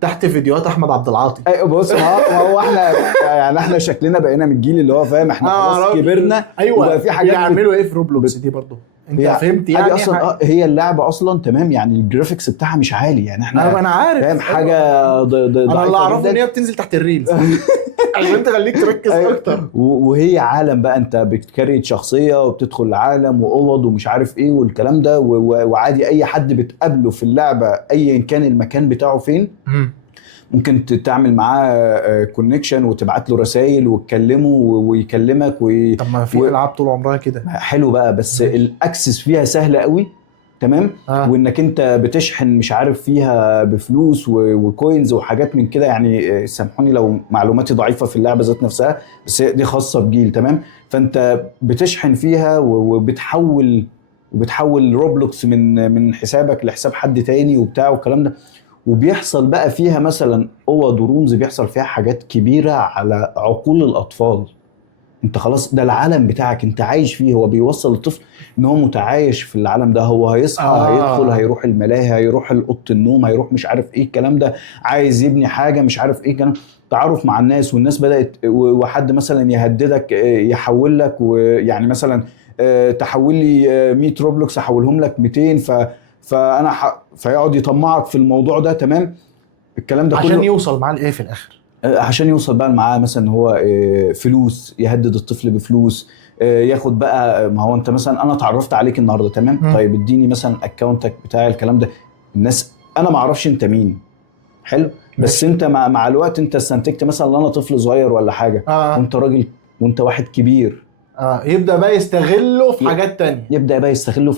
تحت فيديوهات احمد عبد العاطي. بص ما هو احنا يعني احنا شكلنا بقينا من الجيل اللي هو فاهم، احنا خلاص كبرنا. وبقى في حاجات يعملوا ايه في روبلوكس دي برضه. انت فهمت يعني اصلا هي اللعبه اصلا. تمام. يعني الجرافيكس بتاعها مش عالي، يعني احنا انا عارف فاهم حاجه انا اللي اعرفه ان هي بتنزل تحت الريلز عشان تخليك تركز اكتر. وهي عالم بقى، انت بتكريت شخصيه وبتدخل العالم واوض ومش عارف ايه والكلام ده، وعادي اي حد بتقابله في اللعبه ايا كان المكان بتاعه فين ممكن تعمل معاه كونكشن وتبعت له رسائل وتكلمه ويكلمك طب ما في العاب طول عمرها كده حلو بقى، بس الاكسس فيها سهله قوي. تمام. وانك انت بتشحن مش عارف فيها بفلوس وكوينز وحاجات من كده. يعني سامحوني لو معلوماتي ضعيفه في اللعبه ذات نفسها، بس دي خاصه بجيل. تمام. فانت بتشحن فيها وبتحول روبلوكس من حسابك لحساب حد تاني وبتاع والكلام ده. وبيحصل بقى فيها مثلا اوض ورومز بيحصل فيها حاجات كبيره على عقول الاطفال. انت خلاص ده العالم بتاعك، انت عايش فيه. هو بيوصل الطفل ان هو متعايش في العالم ده. هو هيصحى هيدخل هيروح الملاهي هيروح اوضه النوم هيروح مش عارف ايه الكلام ده، عايز يبني حاجه مش عارف ايه الكلام. تعرف مع الناس، والناس بدات وحد مثلا يهددك يحول لك، ويعني مثلا تحول لي 100 روبلوكس احولهم لك 200 فانا فيقعد يطمعك في الموضوع ده. تمام. الكلام ده عشان كله يوصل معاه لايه في الاخر؟ عشان يوصل بقى معاه مثلا هو فلوس، يهدد الطفل بفلوس، ياخد بقى. ما هو انت مثلا انا اتعرفت عليك النهارده. تمام. طيب اديني مثلا اكونتك بتاع الكلام ده. الناس انا ما اعرفش انت مين. حلو. بس انت مع الوقت انت استنتجت مثلا ان انا طفل صغير ولا حاجه. وانت راجل وانت واحد كبير. يبدا بقى يستغله في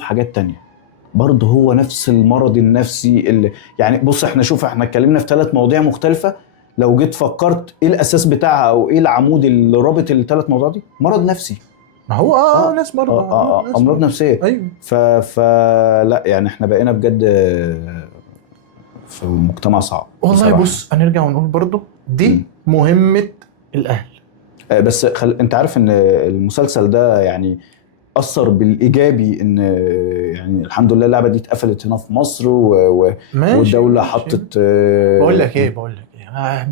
حاجات تانية. برضه هو نفس المرض النفسي اللي يعني بص احنا احنا اتكلمنا في 3 مواضيع مختلفة. لو جيت فكرت ايه الاساس بتاعها او ايه العمود اللي رابط ال3 مواضيع دي؟ مرض نفسي. ما هو ناس مرضى امراض نفسية. ايوه. لا يعني احنا بقينا بجد في مجتمع صعب والله بصراحة. بص هنرجع ونقول برضه دي مهمة الاهل. بس انت عارف ان المسلسل ده يعني اثر بالايجابي، ان يعني الحمد لله اللعبه دي اتقفلت هنا في مصر والدوله حطت. بقول لك ايه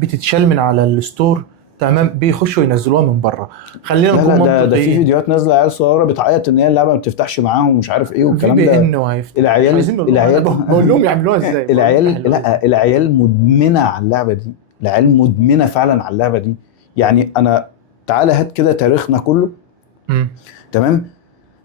بتتشال من على الستور. تمام. بيخشوا ينزلوها من بره. خلينا نكون منطقيين. ده في فيديوهات نازله عيال صغيره بتعيط ان هي اللعبه ما بتفتحش معاهم ومش عارف ايه والكلام ده. العيال بقول لهم يعملوها ازاي. العيال مدمنه على اللعبه دي. العيال مدمنه فعلا على اللعبه دي. يعني انا تعالى هات كده تاريخنا كله، تمام،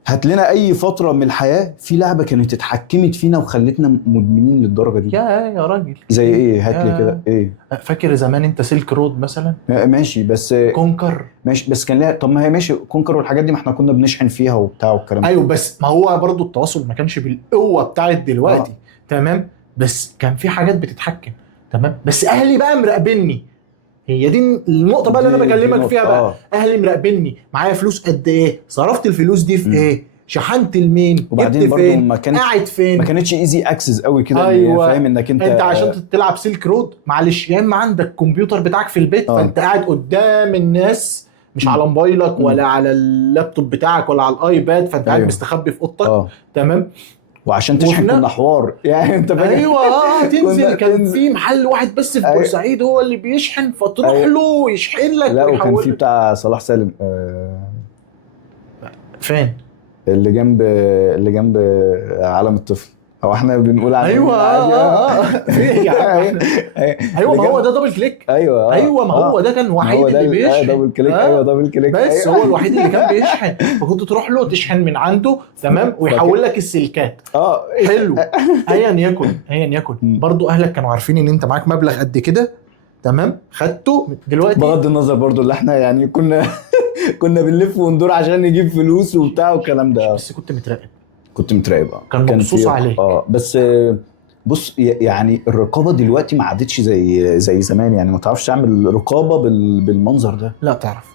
هات لنا اي فتره من الحياه في لعبه كانت اتحكمت فينا وخلتنا مدمنين للدرجه دي. يا راجل زي ايه؟ هات لي كده ايه. فاكر زمان انت سيلك رود مثلا؟ ماشي بس كونكر ماشي بس كان لها، طب ما هي ماشي كونكر والحاجات دي ما احنا كنا بنشحن فيها وبتاع والكلام. ايوه بس ما هو برضو التواصل ما كانش بالقوه بتاعت دلوقتي. تمام، بس كان في حاجات بتتحكم. تمام، بس اهلي بقى مراقبني. هي دي النقطه بقى اللي انا بكلمك فيها بقى. اهلي مراقبني، معايا فلوس قد ايه، صرفت الفلوس دي في ايه، شحنت لمين، وبعدين جبت فين، قاعد فين. ما كانتش ايزي اكسس قوي كده. أيوة. فاهم انك انت عشان تلعب سيلك رود معلش، يا اما عندك الكمبيوتر بتاعك في البيت فانت قاعد قدام الناس، مش على موبايلك ولا على اللابتوب بتاعك ولا على الايباد، فانت قاعد مستخبي في اوضتك. تمام، وعشان تشحن كنا حوار يعني انت فاكر. ايوه تنزل كان في محل واحد بس في بورسعيد هو اللي بيشحن، فتروح له يشحن لك. لا وكان في بتاع صلاح سالم فين اللي جنب عالم الطفل، او احنا بنقول على ايوه ايوه ما هو ده دبل كليك. ايوه ما هو ده كان الوحيد اللي بيشحن. دبل كليك. ايوه دبل كليك بس هو الوحيد اللي كان بيشحن، فكنت تروح له تشحن من عنده. تمام، ويحول لك السلكات. حلو. ايا يكن برضو اهلك كانوا عارفين ان انت معاك مبلغ قد كده. تمام، خدته. دلوقتي بغض النظر برضو اللي احنا يعني كنا بنلف وندور عشان نجيب فلوس وبتاع والكلام ده. بس كنت متراقب. كان مقصوص عليك. بس بص يعني الرقابه دلوقتي ما عادتش زي زمان. يعني ما تعرفش تعمل رقابه بالمنظر ده. لا تعرف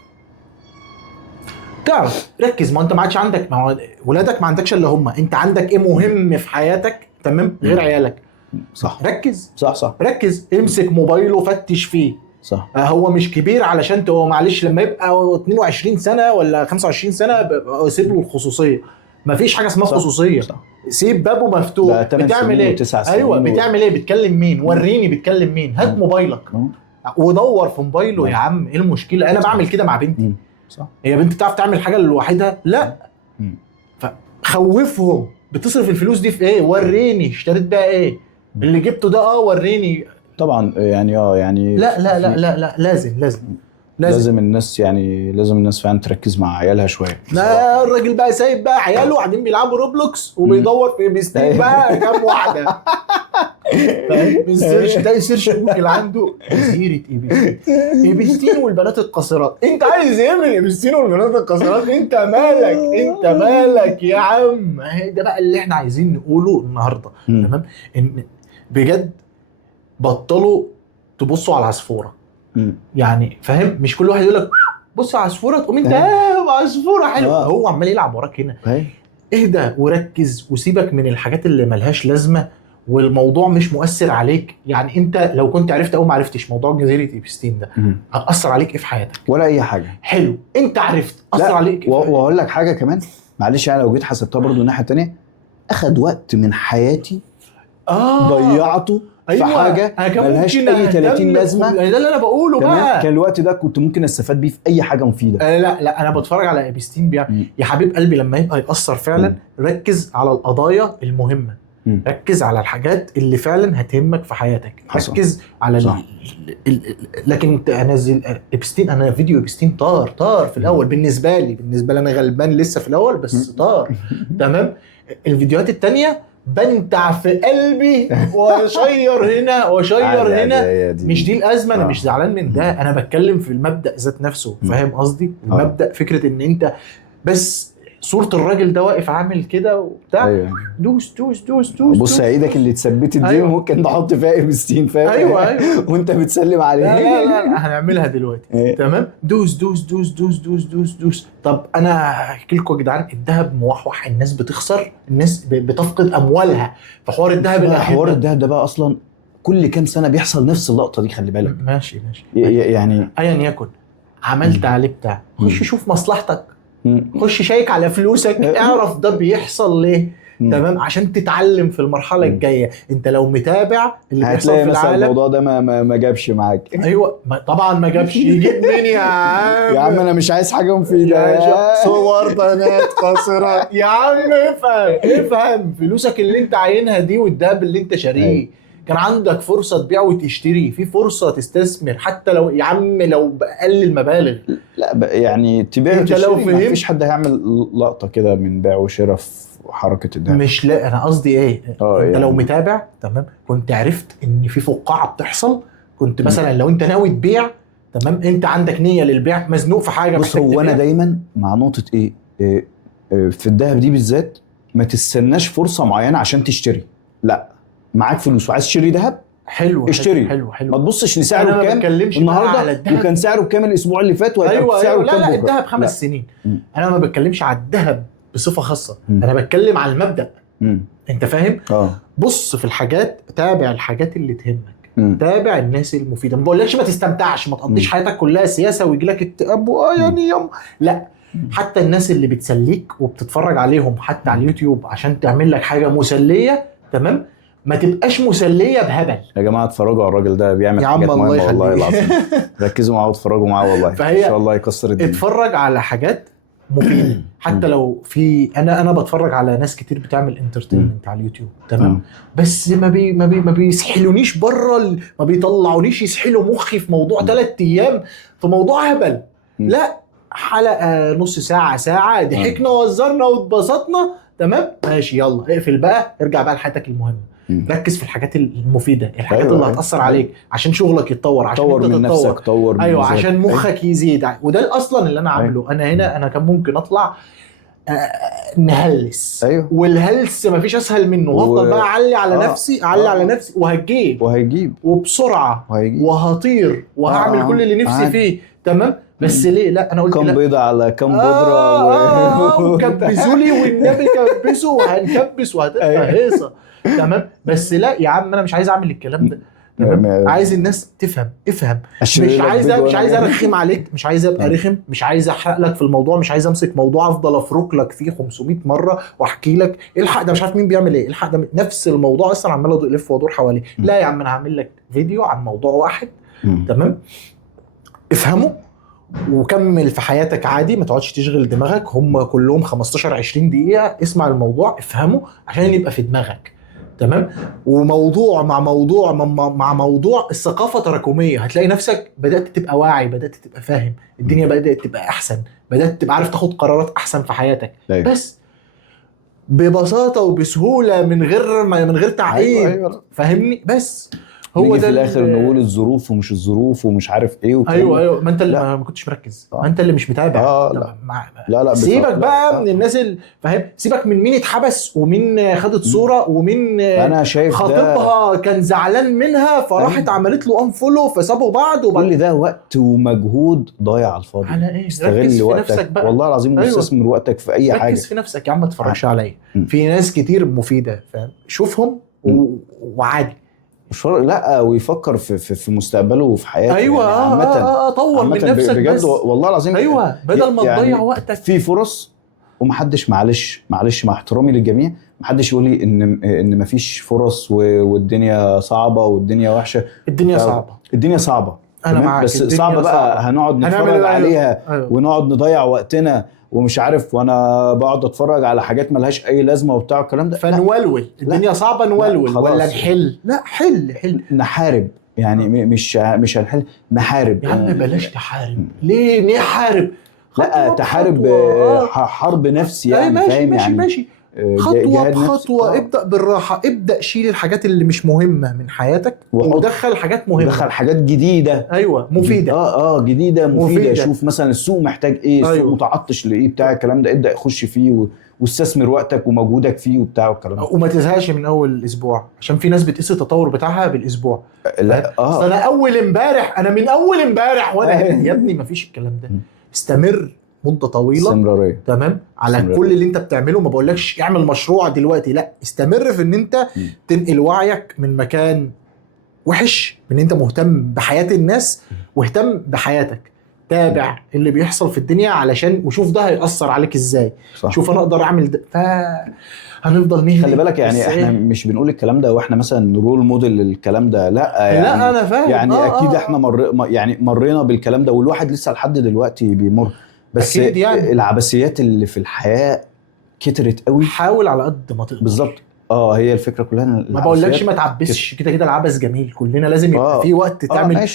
ركز. ما انت ما عادش عندك، ما هو ولادك ما عندكش الا هم. انت عندك ايه مهم في حياتك؟ تمام، غير عيالك. صح، ركز. صح ركز، امسك موبايله فتش فيه. صح. هو مش كبير علشان هو معلش لما يبقى 22 سنه ولا 25 سنه سيب له الخصوصيه. مفيش حاجه اسمها خصوصيه. سيب بابه مفتوح. بتعمل ايه؟ ايوه بتعمل ايه؟ بتكلم مين؟ وريني بتكلم مين. هات موبايلك ودور في موبايله. يا عم ايه المشكله؟ انا بعمل كده مع بنتي. صح. هي بنتي تعرف تعمل حاجه لوحدها؟ لا. فخوفهم. بتصرف الفلوس دي في ايه؟ وريني اشتريت بقى ايه اللي جبته ده. وريني. طبعا يعني لا لا لا لا لا لازم الناس فعلا تركز مع عيالها شويه. لا الراجل بقى سايب بقى عياله قاعدين بيلعبوا روبلوكس وبيدور في بيستين بقى كام واحده. بالسيرش ده يسيرش جوجل عنده جزيره ايبستين والبنات القاصرات. انت عايز ايه من ايبستين والبنات القاصرات؟ انت مالك يا عم. ده بقى اللي احنا عايزين نقوله النهارده. تمام، ان بجد بطلوا تبصوا على العصفوره. يعني فاهم، مش كل واحد يقول لك بص على عصفوره تقوم انت عصفوره حلوه. هو عمال يلعب وراك هنا. اهدى وركز وسيبك من الحاجات اللي ملهاش لازمه والموضوع مش مؤثر عليك. يعني انت لو كنت عرفت او ما عرفتش موضوع جزيره ايبستين ده هتاثر عليك ايه في حياتك؟ ولا اي حاجه. حلو، انت عرفت اثر عليك. واقول لك حاجه كمان معلش، يعني لو جيت حسبتها برضو الناحيه الثانيه، اخد وقت من حياتي ضيعته في حاجه ملهاش اي 30 لازمه. ده اللي انا بقوله بقى. كان الوقت ده كنت ممكن استفاد بيه في اي حاجه مفيده. لا انا بتفرج على ايبستين يا حبيب قلبي. لما يبقى يأثر فعلا ركز على القضايا المهمه. ركز على الحاجات اللي فعلا هتهمك في حياتك. ركز على لكن انزل ايبستين. انا فيديو ايبستين طار في الاول بالنسبه لي انا غلبان لسه في الاول بس طار. تمام، الفيديوهات التانية بنتع في قلبي وشير هنا وشير هنا. مش دي الازمه. انا مش زعلان من ده. انا بتكلم في المبدأ ذات نفسه. فاهم قصدي؟ المبدأ، فكره ان انت بس صورة الراجل ده واقف عامل كده وبتاع. دوس بص ايدك اللي اتثبتت دي ممكن نحط فيها ايبستين. فاهم؟ ايوه وانت بتسلم عليه. لا هنعملها دلوقتي. تمام، دوس. طب انا احكي لكم يا جدعان، الذهب موحوح. الناس بتخسر، الناس بتفقد اموالها في حوار الذهب. حوار الذهب ده بقى اصلا كل كام سنه بيحصل نفس اللقطه دي. خلي بالك. ماشي يعني ايا يكن عملت عليه بتاع. خش شوف مصلحتك. خش شيك على فلوسك. اعرف ده بيحصل ليه. تمام، عشان تتعلم في المرحله الجايه. انت لو متابع اللي بيحصل في العالم. الموضوع ده ما جابش معاك. ايوه طبعا ما جابش. يجيب مين يا عم؟ يا عم انا مش عايز حاجه مفيده. صور بنات قاصرات. يا عم افهم فلوسك اللي انت عاينها دي والدهب اللي انت شاريه كان عندك فرصه تبيع وتشتري، في فرصه تستثمر حتى لو يا عم لو باقل المبالغ. لا يعني تبيع انت لو وتشتري، ما فهمت فيش حد هيعمل لقطه كده من بيع وشراء في حركه الذهب. مش، لا انا قصدي ايه، انت يعني لو متابع تمام كنت عرفت ان في فقاعه بتحصل. كنت مثلا لو انت ناوي تبيع تمام، انت عندك نيه للبيع، مزنوق في حاجه، بص هو انا دايما مع نقطه إيه في الذهب دي بالذات، ما تستناش فرصه معينه عشان تشتري. لا، معاك فلوس وعايز تشتري ذهب، حلو اشتري. حلو حلو. ما تبصش لسعره انا ما كام بتكلمش النهارده وكان سعره كام الاسبوع اللي فات وهيبقى ايوه سعره لا كام لا بكره. الذهب 5 سنين. انا ما بتكلمش على الذهب بصفه خاصه، انا بتكلم على المبدأ. انت فاهم؟ بص في الحاجات، تابع الحاجات اللي تهمك، تابع الناس المفيده. ما بقولكش ما تستمتعش، ما تقضيش حياتك كلها سياسه ويجي لك اكتئاب يعني لا، حتى الناس اللي بتسليك وبتتفرج عليهم حتى على اليوتيوب عشان تعمل لك حاجه مسليه تمام، ما تبقاش مسليه بهبل. يا جماعه اتفرجوا على الراجل ده بيعمل حاجات مهمه والله العظيم. ركزوا معاه واتفرجوا معاه والله ان شاء الله يكسر الدنيا. اتفرج على حاجات مفيده حتى لو في انا بتفرج على ناس كتير بتعمل انترتينمنت على اليوتيوب تمام، بس ما بيسحلونيش بره ما بيطلعونيش يسحلوا مخي في موضوع 3 ايام في موضوع هبل. لا، حلقه نص ساعه ساعه ضحكنا وهزرنا واتبسطنا تمام ماشي، يلا اقفل بقى، ارجع بقى لحياتك المهمه. ركز في الحاجات المفيده، الحاجات اللي هتأثر عليك عشان شغلك يتطور، عشان طور من نفسك، طور من ايوه عشان مخك يزيد. وده اصلا اللي انا عامله. انا هنا انا كان ممكن اطلع نهلس، والهلس مفيش اسهل منه، وافضل بقى اعلي على نفسي، على نفسي، وهجيب وبسرعه وهطير وهعمل كل اللي نفسي فيه تمام. بس ليه؟ لا انا قلت كم بيضه على كم بودره وكبسوا لي والنبي كبسوا وهنكبس وهتبقى هيصه تمام. بس لا يا عم انا مش عايز اعمل الكلام ده تمام. عايز الناس افهم. مش عايز ارخم عليك، مش عايز ابقى رخم، مش عايز احرق لك في الموضوع، مش عايز امسك موضوع افضل افرك لك فيه 500 مره واحكي لك الحق ده مش عارف مين بيعمل ايه، الحق ده نفس الموضوع اصلا عمال الف وادور حواليه. لا يا عم انا هعمل لك فيديو عن موضوع واحد تمام، افهمه وكمل في حياتك عادي، ما تقعدش تشغل دماغك. هم كلهم 15 20 دقيقه، اسمع الموضوع افهمه عشان يبقى في دماغك تمام. وموضوع مع موضوع الثقافه تراكميه، هتلاقي نفسك بدات تبقى واعي، بدات تبقى فاهم الدنيا، بدات تبقى احسن، بدات تبقى عارف تاخد قرارات احسن في حياتك. بس ببساطه وبسهوله من غير تعقيد. أيوة. فاهمني؟ بس هو ده في الاخر نقول الظروف ومش الظروف ومش عارف ايه وكلام. ايوه ما انت اللي ما كنتش مركز، ما انت اللي مش متابع. لا سيبك بقى من الناس اللي فاهم، سيبك من مين اتحبس ومين خدت صوره ومين انا شايف خطيبها كان زعلان منها فراحت عملت له انفولو فسابوا بعض. كل ده وقت ومجهود ضايع على الفاضي. على ايه؟ ركز في نفسك بقى والله العظيم. واستثمر وقتك في اي حاجه. ركز في نفسك يا عم، ما تتفرجش عليا. في ناس كتير مفيده فاهم، شوفهم وعادي. لا ويفكر في مستقبله وفي حياته. ايوه يعني طور من نفسك بجد بس. والله العظيم. ايوه بدل ما تضيع وقتك في فرص. ومحدش معلش مع احترامي للجميع، محدش يقول لي ان مفيش فرص والدنيا صعبه والدنيا وحشه. الدنيا صعبه انا معاك، بس صعبه بقى هنقعد نتفرج عليها. أيوة. ونقعد نضيع وقتنا ومش عارف، وانا بقعد اتفرج على حاجات ملهاش اي لازمه وبتاع الكلام ده. فنولول الدنيا صعبه، نولول ولا نحل؟ لا حل نحارب يعني. مش هنحل، نحارب يا عم. بلاش تحارب. ليه نحارب؟ لا تحارب حرب نفسي يعني. ماشي ماشي خطوه بخطوه. ابدا بالراحه، ابدا شيل الحاجات اللي مش مهمه من حياتك ودخل حاجات مهمه، دخل حاجات جديده. ايوه مفيده. جديده مفيده. شوف مثلا السوق محتاج ايه، السوق متعطش لايه بتاع الكلام ده، ابدا خش فيه واستثمر وقتك ومجهودك فيه وبتاع الكلام ده. وما تزهقش من اول اسبوع، عشان في ناس بتقيس التطور بتاعها بالاسبوع. لا انا اول امبارح، انا من اول امبارح وانا يا ابني مفيش الكلام ده. استمر مدة طويلة استمرارية تمام على كل اللي انت بتعمله. ما بقولكش اعمل مشروع دلوقتي، لا استمر في ان انت تنقل وعيك من مكان وحش، من انت مهتم بحياة الناس واهتم بحياتك. تابع اللي بيحصل في الدنيا علشان وشوف ده هيأثر عليك ازاي. صح. شوف انا اقدر اعمل ده. هنفضل نهدي. خلي بالك يعني احنا مش بنقول الكلام ده واحنا مثلا رول موديل للكلام ده. لا يعني لا انا فاهم يعني اكيد احنا مرينا بالكلام ده، والواحد لسه لحد دلوقتي بيمر. بس يعني العبثيات اللي في الحياة كترت قوي. حاول على قد ما تقدر. بالظبط. هي الفكره كلها ما بقولكش ما تعبسش كده كده، العبث جميل، كلنا لازم يبقى في وقت تعمل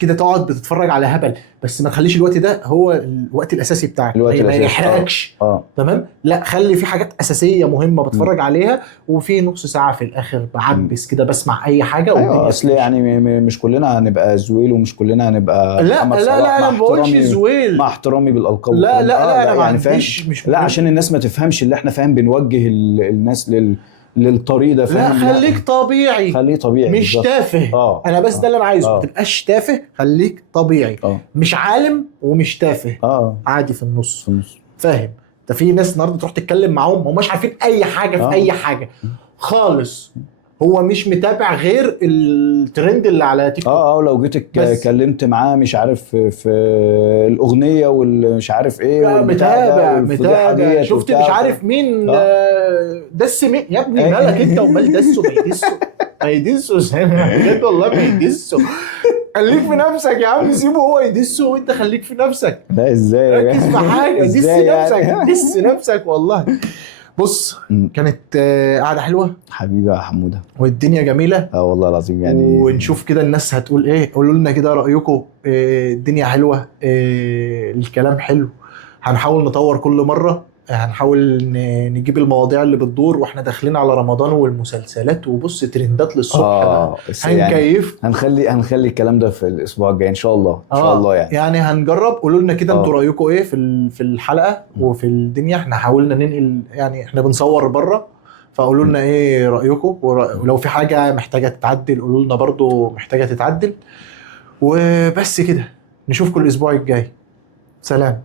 كده تقعد بتتفرج على هبل، بس ما تخليش الوقت ده هو الوقت الاساسي بتاعك، ما يحرقكش. تمام، لا خلي في حاجات اساسيه مهمه بتفرج عليها، وفي نص ساعه في الاخر بعبس كده بسمع اي حاجه. ايوه اصل يعني مش كلنا هنبقى زويل، ومش كلنا هنبقى لا انا ما بقولش زويل مع احترامي بالالقاب. لا انا يعني فاهم، لا عشان الناس ما تفهمش اللي احنا فاهم، بنوجه الناس للطريق ده، فاهم؟ لا خليك طبيعي، خليه طبيعي مش تافه. انا بس ده اللي انا عايزه، ما تبقاش تافه، خليك طبيعي. مش عالم ومش تافه، عادي في النص. فاهم؟ ده في ناس النهارده تروح تتكلم معاهم هم مش عارفين اي حاجه في اي حاجه خالص، هو مش متابع غير الترند اللي على تيك توك. لو جيت اتكلمت معاه مش عارف في الاغنيه والمش عارف ايه متابع شفت مش عارف مين دس مين يا ابني، مالك انت ومال دسه ما يدسوا بجد والله ما يدسوا. خليك في نفسك يا عم، سيبه هو يدسه وانت خليك في نفسك. لا ازاي ركز في حاجه، دس نفسك دس نفسك والله. بص كانت قاعده حلوه حبيبي يا حموده، والدنيا جميله والله العظيم يعني. ونشوف كده الناس هتقول ايه، قولوا لنا كده رايكم. الدنيا حلوه، الكلام حلو، هنحاول نطور كل مره، هنحاول نجيب المواضيع اللي بتدور واحنا داخلين على رمضان والمسلسلات، وبص ترندات للصبح هنكيف. يعني هنخلي الكلام ده في الاسبوع الجاي ان شاء الله. ان شاء الله يعني هنجرب. قولوا لنا كده انتوا رايكم ايه في الحلقه وفي الدنيا. احنا حاولنا ننقل، يعني احنا بنصور بره، فقولوا لنا ايه رايكم، ولو في حاجه محتاجه تتعدل قولوا لنا برضو محتاجه تتعدل. وبس كده، نشوفكم الاسبوع الجاي. سلام.